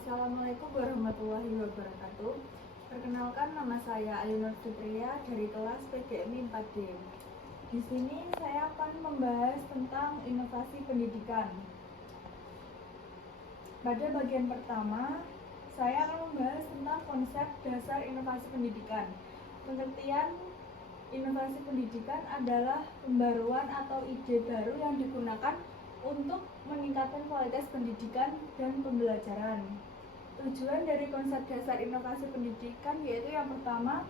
Assalamualaikum warahmatullahi wabarakatuh. Perkenalkan, nama saya Ainur Fitria dari kelas PGMI 4D. Di sini saya akan membahas tentang inovasi pendidikan. Pada bagian pertama, saya akan membahas tentang konsep dasar inovasi pendidikan. Pengertian inovasi pendidikan adalah pembaruan atau ide baru yang digunakan untuk meningkatkan kualitas pendidikan dan pembelajaran. Tujuan dari konsep dasar inovasi pendidikan yaitu yang pertama,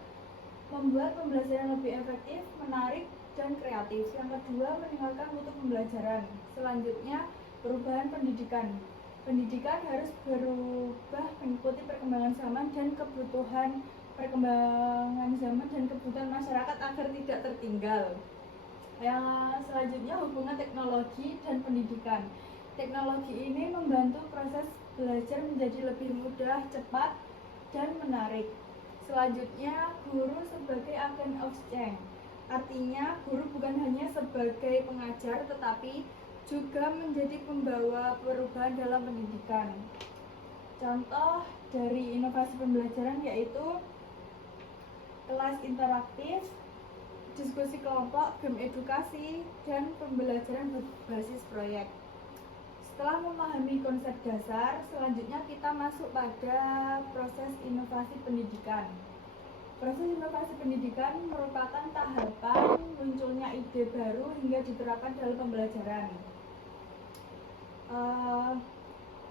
membuat pembelajaran lebih efektif, menarik, dan kreatif. Yang kedua, meningkatkan mutu pembelajaran. Selanjutnya, perubahan pendidikan. Pendidikan harus berubah mengikuti perkembangan zaman dan kebutuhan masyarakat agar tidak tertinggal. Yang selanjutnya, hubungan teknologi dan pendidikan. Teknologi ini membantu proses belajar menjadi lebih mudah, cepat, dan menarik. Selanjutnya, guru sebagai agent of change. Artinya, guru bukan hanya sebagai pengajar, tetapi juga menjadi pembawa perubahan dalam pendidikan. Contoh dari inovasi pembelajaran yaitu kelas interaktif, diskusi kelompok, game edukasi, dan pembelajaran berbasis proyek. Setelah memahami konsep dasar, selanjutnya kita masuk pada proses inovasi pendidikan. Proses inovasi pendidikan merupakan tahapan munculnya ide baru hingga diterapkan dalam pembelajaran.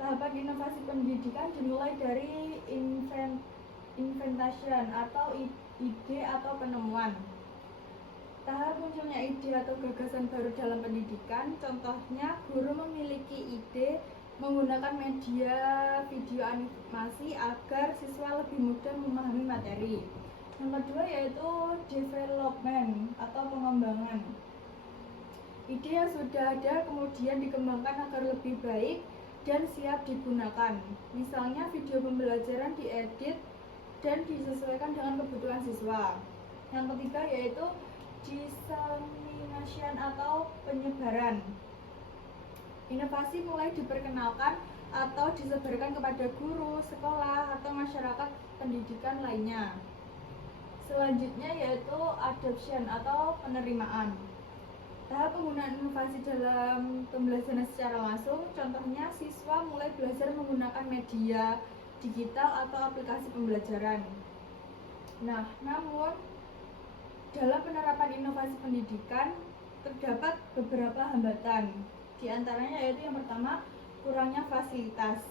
Tahapan inovasi pendidikan dimulai dari invention atau ide atau penemuan. Tahap munculnya ide atau gagasan baru dalam pendidikan, contohnya guru memiliki ide menggunakan media video animasi agar siswa lebih mudah memahami materi. Yang kedua yaitu development atau pengembangan. Ide yang sudah ada kemudian dikembangkan agar lebih baik dan siap digunakan. Misalnya video pembelajaran diedit dan disesuaikan dengan kebutuhan siswa. Yang ketiga yaitu dissemination atau penyebaran. Inovasi mulai diperkenalkan atau disebarkan kepada guru, sekolah, atau masyarakat pendidikan lainnya. Selanjutnya yaitu adoption atau penerimaan. Tahap penggunaan inovasi dalam pembelajaran secara langsung, contohnya siswa mulai belajar menggunakan media digital atau aplikasi pembelajaran. Nah, namun dalam penerapan inovasi pendidikan terdapat beberapa hambatan. Di antaranya yaitu yang pertama, kurangnya fasilitas.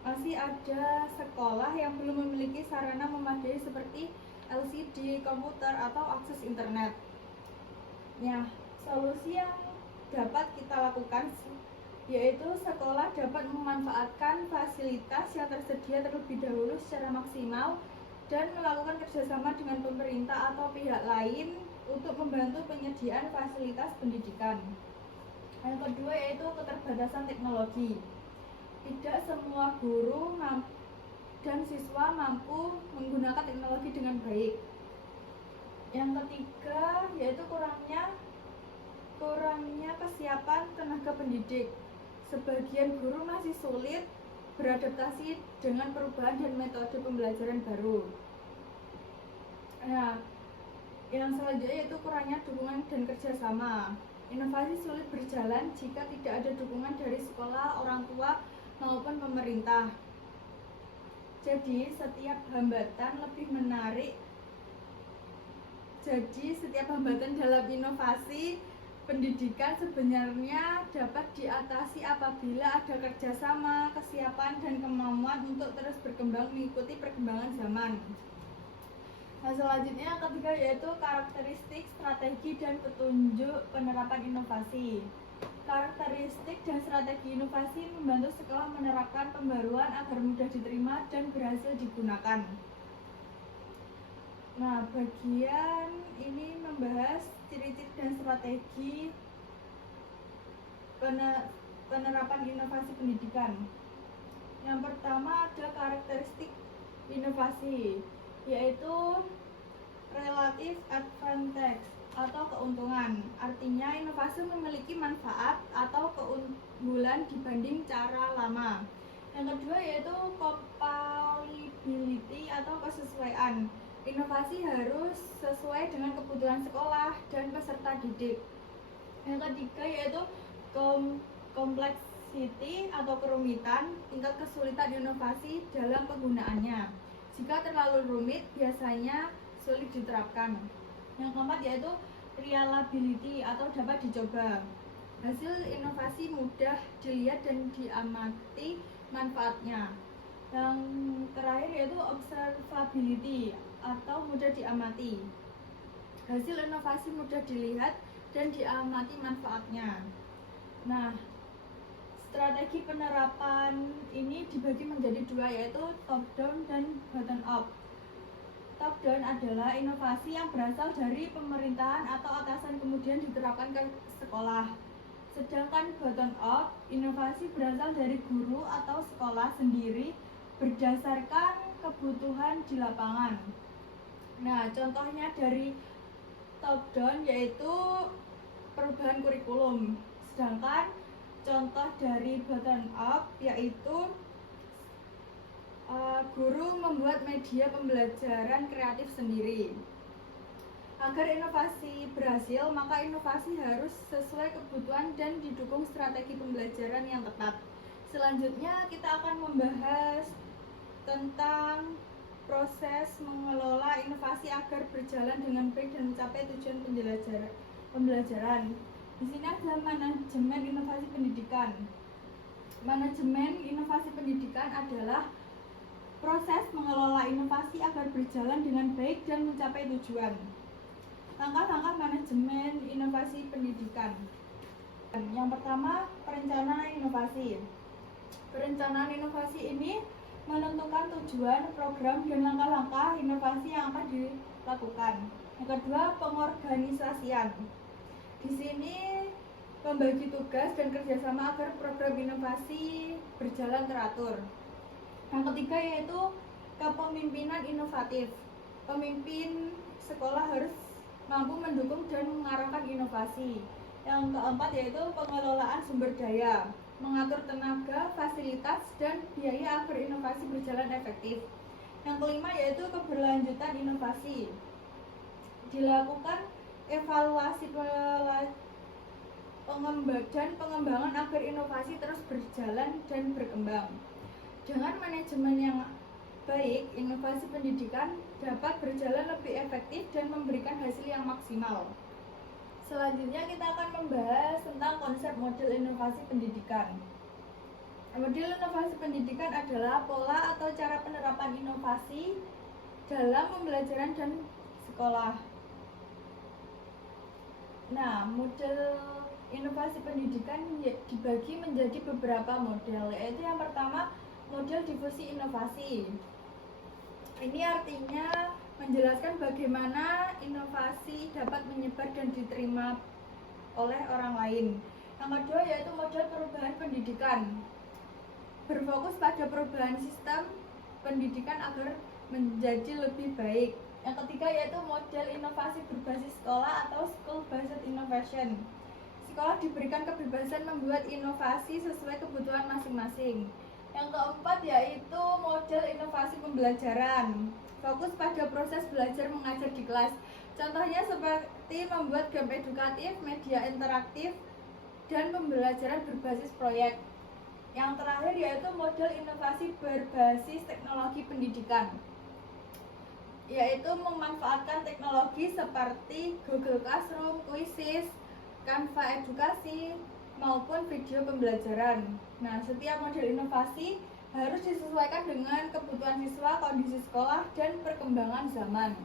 Masih ada sekolah yang belum memiliki sarana memadai seperti LCD, komputer, atau akses internet. Nah, solusi yang dapat kita lakukan yaitu sekolah dapat memanfaatkan fasilitas yang tersedia terlebih dahulu secara maksimal dan melakukan kerjasama dengan pemerintah atau pihak lain untuk membantu penyediaan fasilitas pendidikan. Yang kedua yaitu keterbatasan teknologi. Tidak semua guru dan siswa mampu menggunakan teknologi dengan baik. Yang ketiga yaitu kurangnya kesiapan tenaga pendidik. Sebagian guru masih sulit beradaptasi dengan perubahan dan metode pembelajaran baru. Nah, yang selanjutnya yaitu kurangnya dukungan dan kerjasama. Inovasi sulit berjalan jika tidak ada dukungan dari sekolah, orang tua, maupun pemerintah. Jadi, setiap hambatan dalam inovasi pendidikan sebenarnya dapat diatasi apabila ada kerjasama, kesiapan, dan kemampuan untuk terus berkembang mengikuti perkembangan zaman. Nah, selanjutnya yang ketiga yaitu karakteristik, strategi, dan petunjuk penerapan inovasi. Karakteristik dan strategi inovasi membantu sekolah menerapkan pembaruan agar mudah diterima dan berhasil digunakan. Nah, bagian ini membahas ciri-ciri dan strategi penerapan inovasi pendidikan. Yang pertama ada karakteristik inovasi, yaitu relative advantage atau keuntungan. Artinya inovasi memiliki manfaat atau keunggulan dibanding cara lama. Yang kedua yaitu kesesuaian. Inovasi harus sesuai dengan kebutuhan sekolah dan peserta didik. Yang ketiga yaitu kompleksiti atau kerumitan, tingkat kesulitan inovasi dalam penggunaannya. Jika terlalu rumit, biasanya sulit diterapkan. Yang keempat yaitu reliability atau dapat dicoba. Hasil inovasi mudah dilihat dan diamati manfaatnya. Yang terakhir yaitu observability atau mudah diamati. Hasil inovasi mudah dilihat dan diamati manfaatnya. Nah, strategi penerapan ini dibagi menjadi dua, yaitu top down dan bottom up. Top down adalah inovasi yang berasal dari pemerintahan atau atasan kemudian diterapkan ke sekolah. Sedangkan bottom up, inovasi berasal dari guru atau sekolah sendiri berdasarkan kebutuhan di lapangan. Nah, contohnya dari top down yaitu perubahan kurikulum. Sedangkan contoh dari bottom up yaitu guru membuat media pembelajaran kreatif sendiri. Agar inovasi berhasil, maka inovasi harus sesuai kebutuhan dan didukung strategi pembelajaran yang tepat. Selanjutnya kita akan membahas tentang proses mengelola inovasi agar berjalan dengan baik dan mencapai tujuan pembelajaran. Di sini adalah manajemen inovasi pendidikan. Manajemen inovasi pendidikan adalah proses mengelola inovasi agar berjalan dengan baik dan mencapai tujuan. Langkah-langkah manajemen inovasi pendidikan. Yang pertama, perencanaan inovasi. Perencanaan inovasi ini menentukan tujuan, program, dan langkah-langkah inovasi yang akan dilakukan. Yang kedua, pengorganisasian. Di sini membagi tugas dan kerjasama agar program inovasi berjalan teratur. Yang ketiga yaitu kepemimpinan inovatif. Pemimpin sekolah harus mampu mendukung dan mengarahkan inovasi. Yang keempat yaitu pengelolaan sumber daya, mengatur tenaga, fasilitas, dan biaya agar inovasi berjalan efektif. Yang kelima yaitu keberlanjutan inovasi. Dilakukan evaluasi dan pengembangan agar inovasi terus berjalan dan berkembang. Dengan manajemen yang baik, inovasi pendidikan dapat berjalan lebih efektif dan memberikan hasil yang maksimal. Selanjutnya kita akan membahas tentang konsep model inovasi pendidikan. Model inovasi pendidikan adalah pola atau cara penerapan inovasi dalam pembelajaran dan sekolah. Nah, model inovasi pendidikan dibagi menjadi beberapa model, yaitu yang pertama model difusi inovasi. Ini artinya menjelaskan bagaimana inovasi dapat menyebar dan diterima oleh orang lain. Yang kedua yaitu model perubahan pendidikan. Berfokus pada perubahan sistem pendidikan agar menjadi lebih baik. Yang ketiga yaitu model inovasi berbasis sekolah atau school based innovation. Sekolah diberikan kebebasan membuat inovasi sesuai kebutuhan masing-masing. Yang keempat yaitu model inovasi pembelajaran. Fokus pada proses belajar mengajar di kelas. Contohnya seperti membuat game edukatif, media interaktif, dan pembelajaran berbasis proyek. Yang terakhir yaitu model inovasi berbasis teknologi pendidikan, yaitu memanfaatkan teknologi seperti Google Classroom, Quizzes, Canva edukasi, maupun video pembelajaran. Nah, setiap model inovasi harus disesuaikan dengan kebutuhan siswa, kondisi sekolah, dan perkembangan zaman.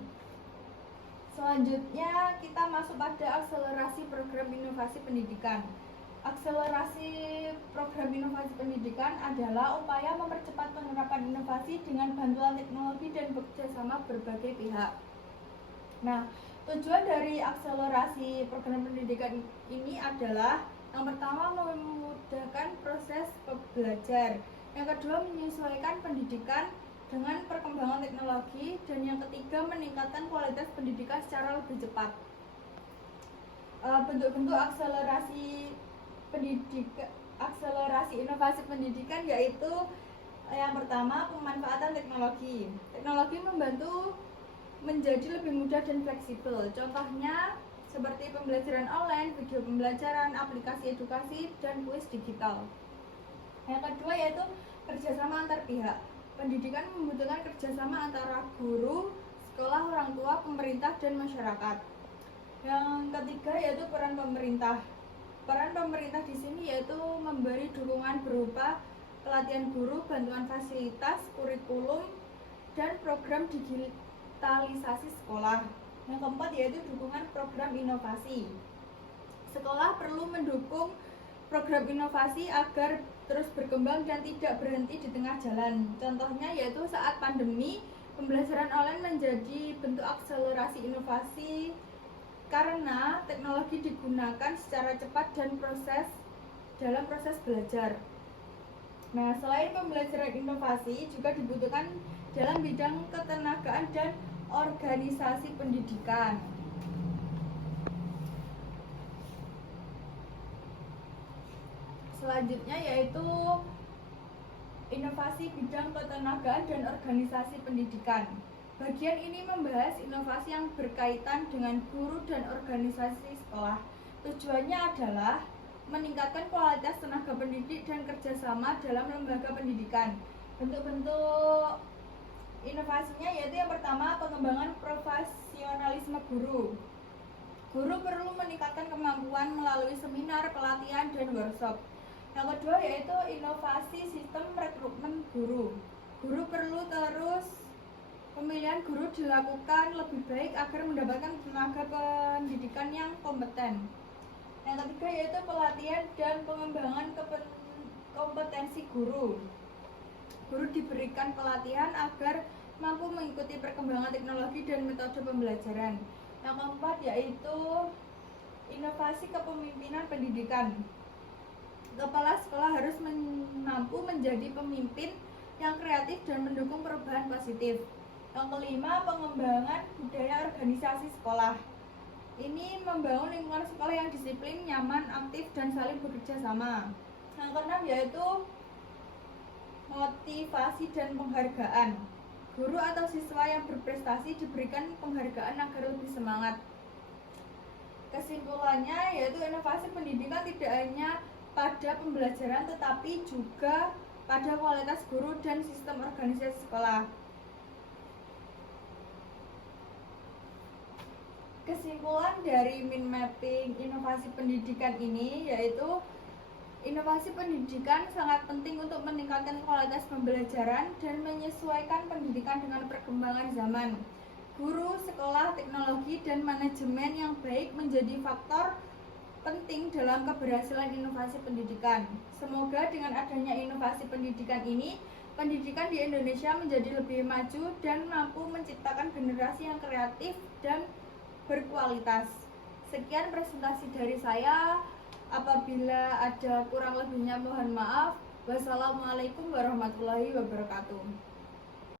Selanjutnya kita masuk pada akselerasi program inovasi pendidikan. Akselerasi program inovasi pendidikan adalah upaya mempercepat penerapan inovasi dengan bantuan teknologi dan bekerjasama berbagai pihak. Nah, tujuan dari akselerasi program pendidikan ini adalah yang pertama memudahkan proses belajar, yang kedua menyesuaikan pendidikan dengan perkembangan teknologi, dan yang ketiga meningkatkan kualitas pendidikan secara lebih cepat. Bentuk-bentuk akselerasi inovasi pendidikan yaitu Yang pertama, pemanfaatan teknologi. Teknologi membantu menjadi lebih mudah dan fleksibel. Contohnya seperti pembelajaran online, video pembelajaran, aplikasi edukasi, dan kuis digital. Yang kedua yaitu kerjasama antar pihak. Pendidikan membutuhkan kerjasama antara guru, sekolah, orang tua, pemerintah, dan masyarakat. Yang ketiga yaitu peran pemerintah. Peran pemerintah di sini yaitu memberi dukungan berupa pelatihan guru, bantuan fasilitas, kurikulum, dan program digitalisasi sekolah. Yang keempat yaitu dukungan program inovasi. Sekolah perlu mendukung program inovasi agar terus berkembang dan tidak berhenti di tengah jalan. Contohnya yaitu saat pandemi, pembelajaran online menjadi bentuk akselerasi inovasi karena teknologi digunakan secara cepat dan dalam proses belajar. Nah, selain pembelajaran inovasi juga dibutuhkan dalam bidang ketenagaan dan organisasi pendidikan. Selanjutnya yaitu inovasi bidang ketenagaan dan organisasi pendidikan. Bagian ini membahas inovasi yang berkaitan dengan guru dan organisasi sekolah. Tujuannya adalah meningkatkan kualitas tenaga pendidik dan kerjasama dalam lembaga pendidikan. Bentuk-bentuk inovasinya yaitu yang pertama, pengembangan profesionalisme guru. Guru perlu meningkatkan kemampuan melalui seminar, pelatihan, dan workshop. Yang kedua yaitu inovasi sistem rekrutmen guru. Guru perlu pemilihan guru dilakukan lebih baik agar mendapatkan tenaga pendidikan yang kompeten. Yang ketiga yaitu pelatihan dan pengembangan kompetensi guru. Guru diberikan pelatihan agar mampu mengikuti perkembangan teknologi dan metode pembelajaran. Yang keempat yaitu inovasi kepemimpinan pendidikan. Kepala sekolah harus mampu menjadi pemimpin yang kreatif dan mendukung perubahan positif. Yang kelima, pengembangan budaya organisasi sekolah. Ini membangun lingkungan sekolah yang disiplin, nyaman, aktif, dan saling bekerja sama. Yang keenam yaitu motivasi dan penghargaan. Guru atau siswa yang berprestasi diberikan penghargaan agar lebih semangat. Kesimpulannya yaitu inovasi pendidikan tidak hanya pada pembelajaran tetapi juga pada kualitas guru dan sistem organisasi sekolah. Kesimpulan dari mind mapping inovasi pendidikan ini yaitu inovasi pendidikan sangat penting untuk meningkatkan kualitas pembelajaran dan menyesuaikan pendidikan dengan perkembangan zaman. Guru, sekolah, teknologi, dan manajemen yang baik menjadi faktor penting dalam keberhasilan inovasi pendidikan. Semoga dengan adanya inovasi pendidikan ini, pendidikan di Indonesia menjadi lebih maju dan mampu menciptakan generasi yang kreatif dan berkualitas. Sekian presentasi dari saya. Apabila ada kurang lebihnya mohon maaf. Wassalamualaikum warahmatullahi wabarakatuh.